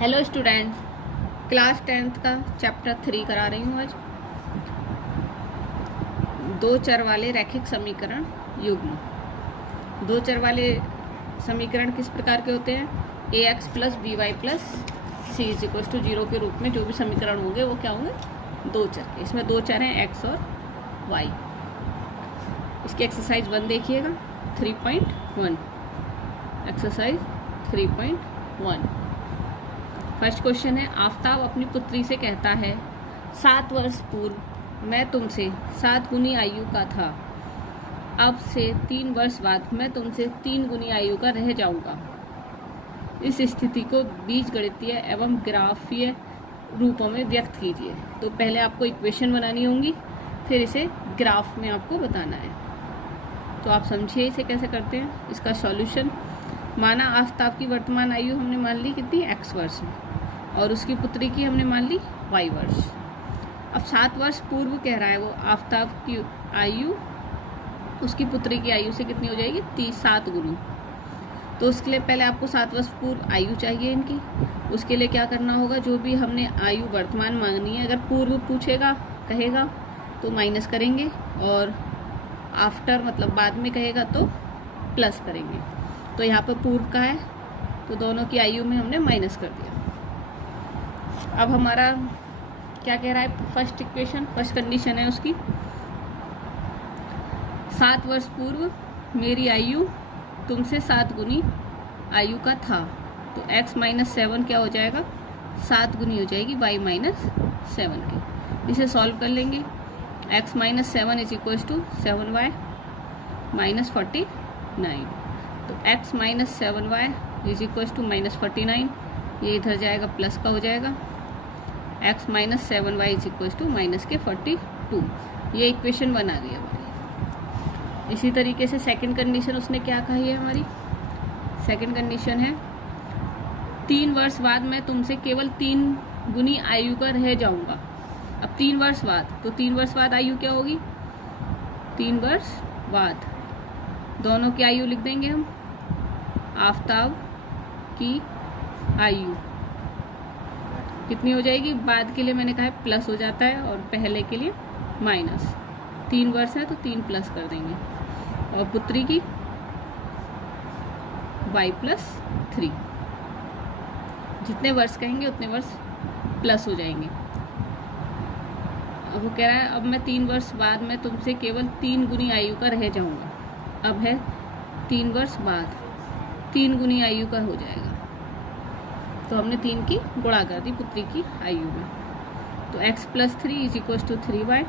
Hello student, class 10th का chapter 3 करा रही हूँ आज। दो चर वाले रैखिक समीकरण युग्म। दो चर वाले समीकरण किस प्रकार के होते हैं? ax plus B Y plus C is equal to 0 के रूप में जो भी समीकरण होंगे वो क्या होंगे? दो चर के। इसमें दो चर हैं x और y। इसकी एक्सरसाइज 1 देखिएगा 3.1। एक्सरसाइज 3.1 फर्स्ट क्वेश्चन है, आफताब अपनी पुत्री से कहता है 7 वर्ष पूर्व मैं तुमसे 7 गुनी आयु का था, अब से 3 वर्ष बाद मैं तुमसे 3 गुनी आयु का रह जाऊंगा। इस स्थिति को बीजगणितीय एवं ग्राफीय रूपों में व्यक्त कीजिए। तो पहले आपको इक्वेशन बनानी होंगी, फिर इसे ग्राफ में आपको बताना है। तो आप समझिए इसे कैसे करते हैं। इसका सॉल्यूशन, माना आफताब की वर्तमान आयु हमने मान ली कितनी? x वर्ष है, और उसकी पुत्री की हमने मान ली y वर्ष। अब 7 वर्ष पूर्व कह रहा है वो, आफताब की आयु उसकी पुत्री की आयु से कितनी हो जाएगी? 7 गुनी। तो उसके लिए पहले आपको 7 वर्ष पूर्व आयु चाहिए इनकी। उसके लिए क्या करना होगा? जो भी हमने आयु वर्तमान मांगनी है, अगर पूर्व पूछेगा कहेगा तो माइनस करेंगे, और आफ्टर मतलब बाद में कहेगा तो प्लस करेंगे। तो यहाँ पर पूर्व का है तो दोनों की आयु में हमने माइनस कर दिया। अब हमारा क्या कह रहा है? फर्स्ट इक्वेशन, फर्स्ट कंडीशन है उसकी, 7 वर्ष पूर्व मेरी आयु तुमसे 7 गुनी आयु का था। तो x माइनस 7 क्या हो जाएगा? 7 गुनी हो जाएगी y माइनस 7 के। इसे सॉल्व कर लेंगे। x minus 7 is equal to 7y minus 49। तो x minus 7y is equal to minus 49, ये इधर जाएगा प्लस का हो जाएगा। x minus 7y is equal to minus के 42। ये इक्वेशन बना गई हमारी। इसी तरीके से सेकंड कंडीशन उसने क्या कही है हमारी? सेकंड कंडीशन है 3 वर्ष बाद मैं तुमसे केवल 3 गुनी आयु का रह जाऊंगा। अब 3 वर्ष बाद, तो 3 वर्ष बाद आयु क्या होगी? 3 वर्ष बाद दोनों की आयु लिख देंगे हम। आफताब की आयु कितनी हो जाएगी? बाद के लिए मैंने कहा है प्लस हो जाता है, और पहले के लिए माइनस। 3 वर्ष है तो 3 प्लस कर देंगे, और पुत्री की y प्लस 3। जितने वर्ष कहेंगे उतने वर्ष प्लस हो जाएंगे। अब वो कह रहा है अब मैं 3 वर्ष बाद मैं तुमसे केवल 3 गुनी आयु का रह जाऊंगा। अब है 3 वर्ष बाद 3 गुनी आयु का हो जाएगा, तो हमने 3 की गुणा कर दी पुत्री की आयु में। तो x plus 3 is equal to 3y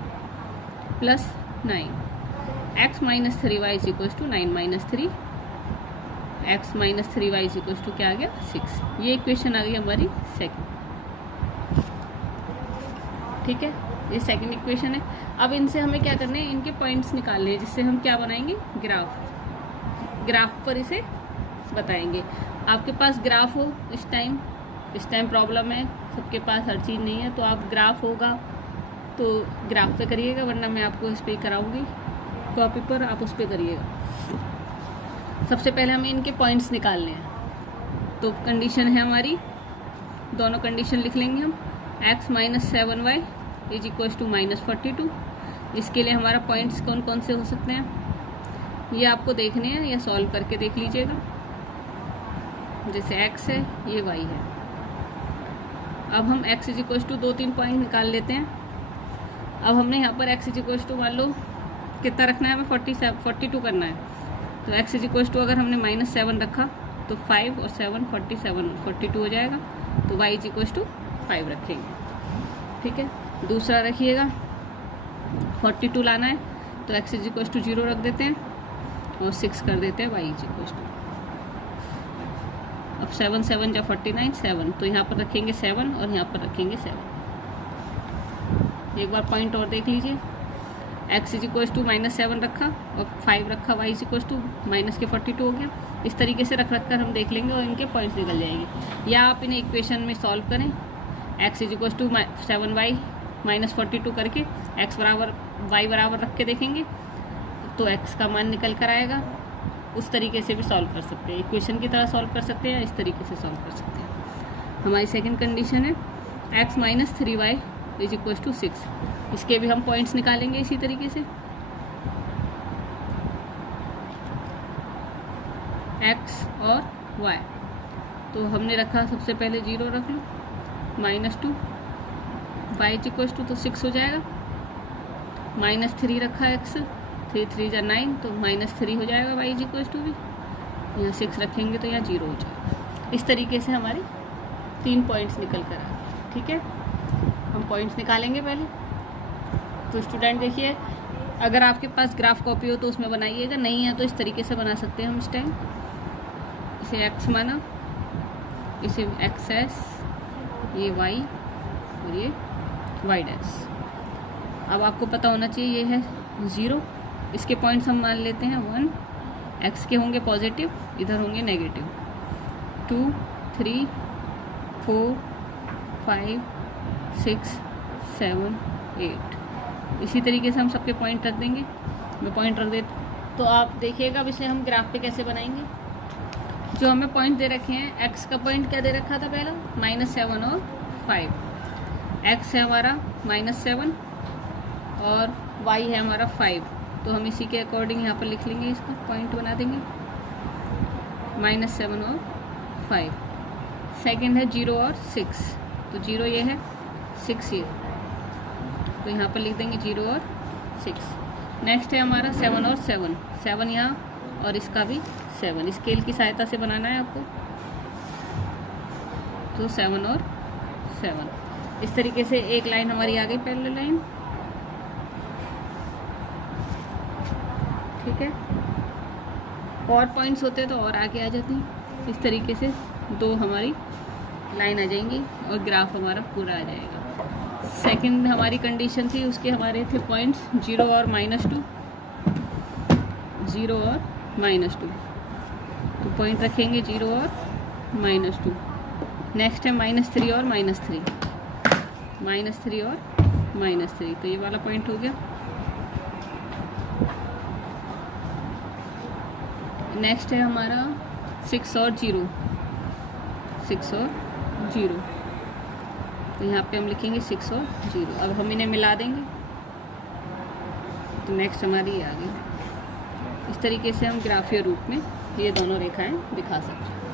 plus 9। x minus 3y is equal to 9 minus 3। x minus 3y is equal to क्या आ गया? 6। ये इक्वेशन आ गई हमारी सेकंड। ठीक है, ये सेकंड इक्वेशन है। अब इनसे हमें क्या करना है? इनके पॉइंट्स निकालने हैं, जिससे हम क्या बनाएंगे? ग्राफ पर इसे बताएंगे। आपके पास ग्राफ हो इस टाइम प्रॉब्लम है, सबके पास हर चीज़ नहीं है, तो आप ग्राफ होगा तो ग्राफ पे करिएगा, वरना मैं आपको इस पर कराऊंगी कॉपी पर, आप उस पर करिएगा। सबसे पहले हमें इनके पॉइंट्स निकालने हैं। तो कंडीशन है हमारी, दोनों कंडीशन लिख लेंगे हम। x minus 7y is equal to minus 42। इसके लिए हमारा पॉइंट्स कौन कौन से हो सकते हैं ये आपको देखने हैं, या सॉल्व करके देख लीजिएगा। जैसे x है, ये y है। अब हम x is equal to 2-3 point निकाल लेते हैं। अब हमने यहाँ पर x इज इक्वल टू मान लो कितना रखना है? हमें 42 करना है। तो x इज इक्वल टू अगर हमने माइनस 7 रखा तो 5 और 7 42 हो जाएगा। तो y इज इक्वल टू 5 रखेंगे। ठीक है, दूसरा रखिएगा 42 लाना है, तो x इज इक्वल टू 0 रख देते हैं और 6 कर देते हैं y इज इक्वल टू। अब 7 7 जा 49, 7, तो यहाँ पर रखेंगे 7 और यहाँ पर रखेंगे 7। एक बार पॉइंट और देख लीजिए। x is equal to minus 7 रखा और 5 रखा, y is equal to minus के 42 हो गया। इस तरीके से रख कर हम देख लेंगे और इनके पॉइंट्स निकल जाएंगे। या आप इन्हें इक्वेशन में सॉल्व करें, x is equal to 7y minus 42 करके x बराबर y बराबर रख के देखेंगे तो x का मान निकल कर आएगा। उस तरीके से भी सॉल्व कर सकते हैं, इक्वेशन की तरह सॉल्व कर सकते हैं, इस तरीके से सॉल्व कर सकते हैं। हमारी सेकंड कंडीशन है x minus 3y is equal to 6। इसके भी हम पॉइंट्स निकालेंगे इसी तरीके से। x और y तो हमने रखा सबसे पहले 0 रख लो, -2 y इज इक्वल टू तो 6 हो जाएगा। -3 रखा x, 3 3 जा 9 तो -3 हो जाएगा y इज इक्वल टू भी। यहाँ 6 रखेंगे तो यहाँ 0 हो जाएगा। इस तरीके से हमारे 3 पॉइंट्स निकल कर आए। ठीक है, हम पॉइंट्स निकालेंगे पहले। तो स्टूडेंट देखिए, अगर आपके पास ग्राफ कॉपी हो तो उसमें बनाइएगा, नहीं है तो इस तरीके से बना सकते हैं हम इस टाइम। इसे x माना, इसे XS, ये y और ये y डैश। अब आपको पता होना चाहिए ये है 0, इसके पॉइंट्स हम मान लेते हैं 1, x के होंगे पॉजिटिव, इधर होंगे नेगेटिव, 2 3 4 5 6 7 8। इसी तरीके से हम सबके पॉइंट रख देंगे। मैं पॉइंट रख देता तो आप देखिएगा अब इसे हम ग्राफ पे कैसे बनाएंगे। जो हमें पॉइंट दे रखे हैं, x का पॉइंट क्या दे रखा था पहला, -7 और 5। x है हमारा -7 और y है हमारा 5, तो हम इसी के अकॉर्डिंग यहाँ पर लिख लेंगे, इसका पॉइंट बना देंगे -7 और 5। सेकंड है 0 और 6, तो 0 ये है, 6 ये, तो यहाँ पर लिख देंगे 0 और 6। नेक्स्ट है हमारा 7 और 7, 7 यहाँ और इसका भी 7, स्केल की सहायता से बनाना है आपको। तो 7 और 7 इस तरीके से एक लाइन हमारी आ गई, पैरेलल लाइन। ठीक है, और पॉइंट्स होते तो और आगे आ जाती हैं। इस तरीके से 2 हमारी लाइन आ जाएंगी और ग्राफ हमारा पूरा आ जाएगा। सेकंड हमारी कंडीशन थी, उसके हमारे थे पॉइंट्स 0 और -2, 0 और -2, तो पॉइंट रखेंगे 0 और -2। नेक्स्ट है -3 और -3, -3 और -3, तो ये वाला पॉइंट हो गया। नेक्स्ट है हमारा 6 और 0, 6 और 0, तो यहाँ पे हम लिखेंगे 6 और 0। अब हम इन्हें मिला देंगे तो नेक्स्ट हमारी आ गई। इस तरीके से हम ग्राफीय रूप में ये दोनों रेखाएं दिखा सकते हैं।